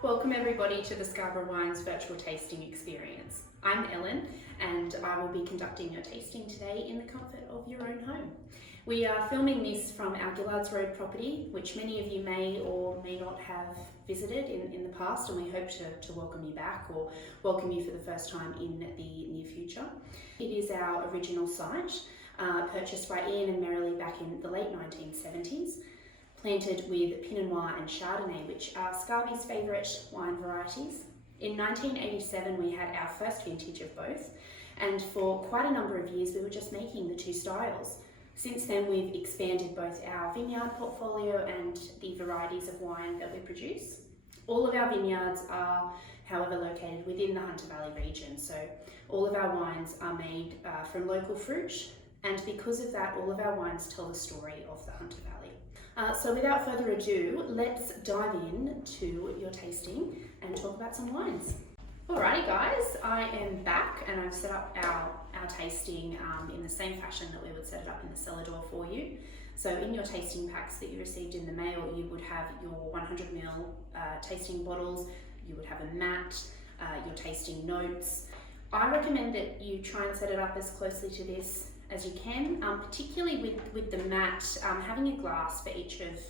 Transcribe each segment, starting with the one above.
Welcome everybody to the Scarborough Wines virtual tasting experience. I'm Ellen and I will be conducting your tasting today in the comfort of your own home. We are filming this from our Gillards Road property, which many of you may or may not have visited in the past, and we hope to welcome you back or welcome you for the first time in the near future. It is our original site, purchased by Ian and Merrily back in the late 1970s. Planted with Pinot Noir and Chardonnay, which are Scarby's favourite wine varieties. In 1987 we had our first vintage of both, and for quite a number of years we were just making the two styles. Since then we've expanded both our vineyard portfolio and the varieties of wine that we produce. All of our vineyards are, however, located within the Hunter Valley region, so all of our wines are made from local fruit, and because of that all of our wines tell the story of the Hunter Valley. So without further ado, let's dive in to your tasting and talk about some wines. Alrighty guys, I am back and I've set up our tasting in the same fashion that we would set it up in the cellar door for you. So in your tasting packs that you received in the mail, you would have your 100ml tasting bottles, you would have a mat, your tasting notes. I recommend that you try and set it up as closely to this as you can, particularly with the mat, having a glass for each of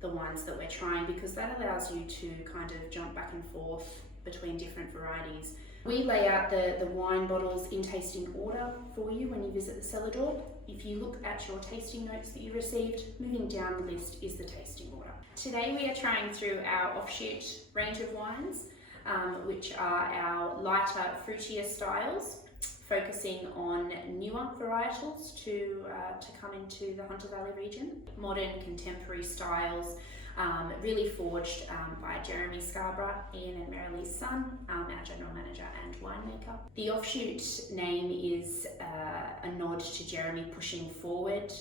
the wines that we're trying, because that allows you to kind of jump back and forth between different varieties. We lay out the wine bottles in tasting order for you when you visit the cellar door. If you look at your tasting notes that you received, moving down the list is the tasting order. Today we are trying through our Offshoot range of wines, which are our lighter, fruitier styles, focusing on newer varietals to come into the Hunter Valley region. Modern, contemporary styles, really forged by Jeremy Scarborough, Ian and Merrily's son, our general manager and winemaker. The Offshoot name is a nod to Jeremy pushing forward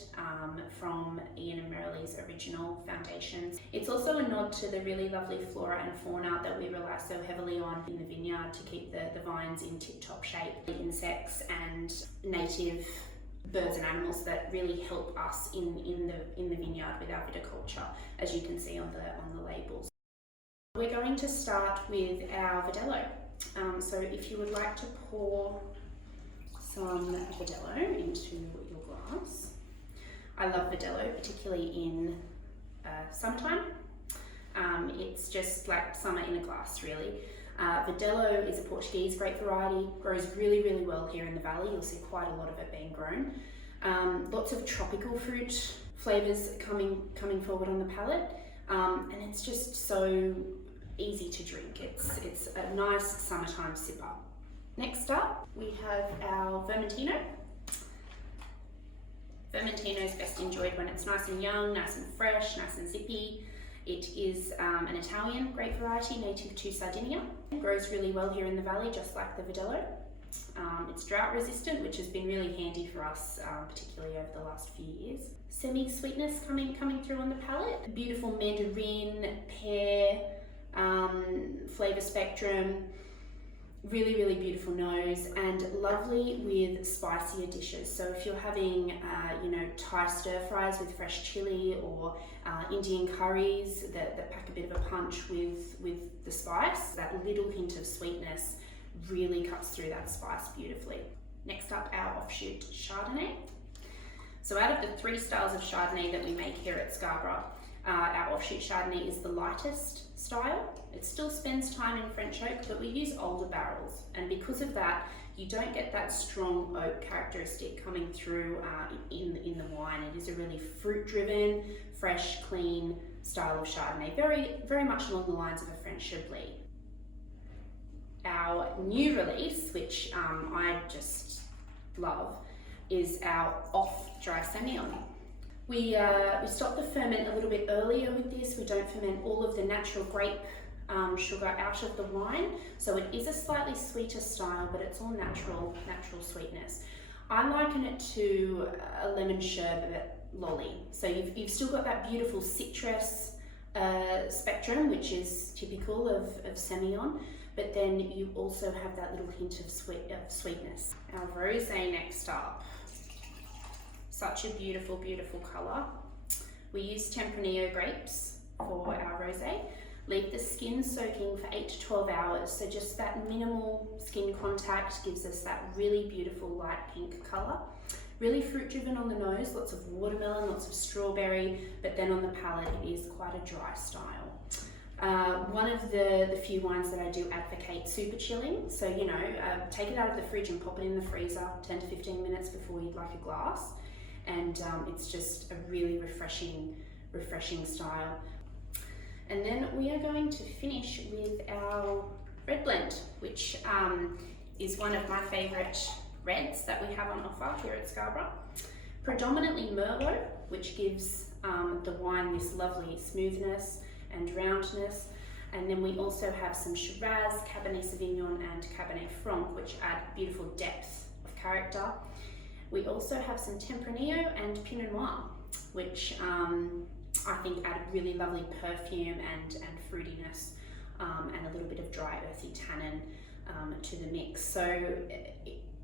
from Ian and Merrily's original foundations. It's also a nod to the really lovely flora and fauna that we rely so heavily on in the vineyard to keep the vines in tip-top shape. The insects and native birds and animals that really help us in the vineyard with our viticulture, as you can see on the labels. We're going to start with our Verdelho. So if you would like to pour some Verdelho into your glass. I love Verdelho, particularly in summertime. It's just like summer in a glass, really. Verdelho is a Portuguese grape variety, grows really, really well here in the valley. You'll see quite a lot of it being grown. Lots of tropical fruit flavours coming forward on the palate, and it's just so easy to drink. It's a nice summertime sipper. Next up, we have our Vermentino. Vermentino is best enjoyed when it's nice and young, nice and fresh, nice and zippy. It is an Italian grape variety native to Sardinia. It grows really well here in the valley, just like the Verdelho. It's drought resistant, which has been really handy for us, particularly over the last few years. Semi-sweetness coming through on the palate. Beautiful mandarin, pear flavour spectrum. Really, really beautiful nose, and lovely with spicier dishes. So if you're having, Thai stir fries with fresh chili, or Indian curries that pack a bit of a punch with the spice, that little hint of sweetness really cuts through that spice beautifully. Next up, our Offshoot Chardonnay. So out of the 3 styles of Chardonnay that we make here at Scarborough, our Offshoot Chardonnay is the lightest style. It still spends time in French oak, but we use older barrels, and because of that you don't get that strong oak characteristic coming through in the wine. It is a really fruit driven, fresh, clean style of Chardonnay, very, very much along the lines of a French Chablis. Our new release, which I just love, is our Off Dry Semillon. We stop the ferment a little bit earlier with this. We don't ferment all of the natural grape sugar out of the wine, so it is a slightly sweeter style, but it's all natural sweetness. I liken it to a lemon sherbet lolly. So you've still got that beautiful citrus spectrum, which is typical of Semillon, but then you also have that little hint of sweetness. Our rosé next up. Such a beautiful, beautiful colour. We use Tempranillo grapes for our rosé. Leave the skin soaking for 8 to 12 hours, so just that minimal skin contact gives us that really beautiful light pink colour. Really fruit driven on the nose, lots of watermelon, lots of strawberry, but then on the palate it is quite a dry style. One of the few wines that I do advocate super chilling, so take it out of the fridge and pop it in the freezer 10 to 15 minutes before you'd like a glass, and it's just a really refreshing style. And then we are going to finish with our red blend, which is one of my favourite reds that we have on offer here at Scarborough. Predominantly Merlot, which gives the wine this lovely smoothness and roundness. And then we also have some Shiraz, Cabernet Sauvignon and Cabernet Franc, which add beautiful depth of character. We also have some Tempranillo and Pinot Noir, which I think add a really lovely perfume and fruitiness, and a little bit of dry earthy tannin to the mix. So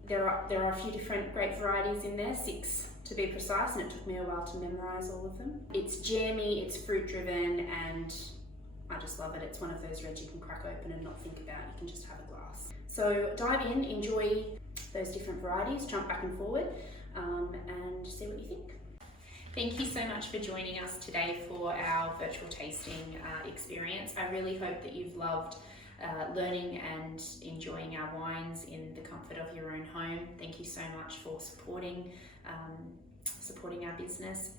there are a few different grape varieties in there, 6 to be precise, and it took me a while to memorize all of them. It's jammy, it's fruit driven, and I just love it. It's one of those reds you can crack open and not think about, you can just have a glass. So dive in, enjoy those different varieties, jump back and forward, and see what you think. Thank you so much for joining us today for our virtual tasting experience. I really hope that you've loved learning and enjoying our wines in the comfort of your own home. Thank you so much for supporting our business.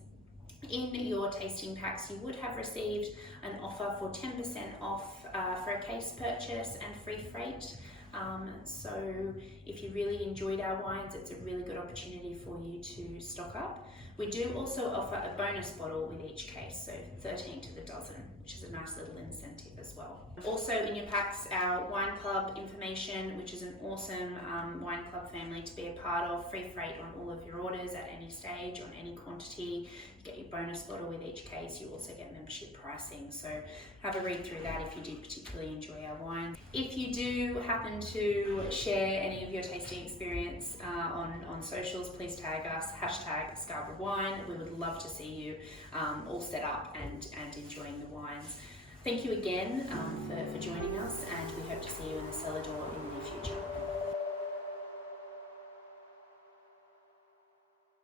In your tasting packs, you would have received an offer for 10% off for a case purchase and free freight. So if you really enjoyed our wines, it's a really good opportunity for you to stock up. We do also offer a bonus bottle with each case, so 13 to the dozen, which is a nice little incentive as well. Also in your packs, our wine club information, which is an awesome wine club family to be a part of. Free freight on all of your orders at any stage, on any quantity. You get your bonus bottle with each case. You also get membership pricing, so have a read through that if you did particularly enjoy our wine. If you do happen to share any of your tasting experience on socials, please tag us, hashtag Scarborough Wine. We would love to see you all set up and enjoying the wines. Thank you again for joining us, and we hope to see you in the cellar door in the near future.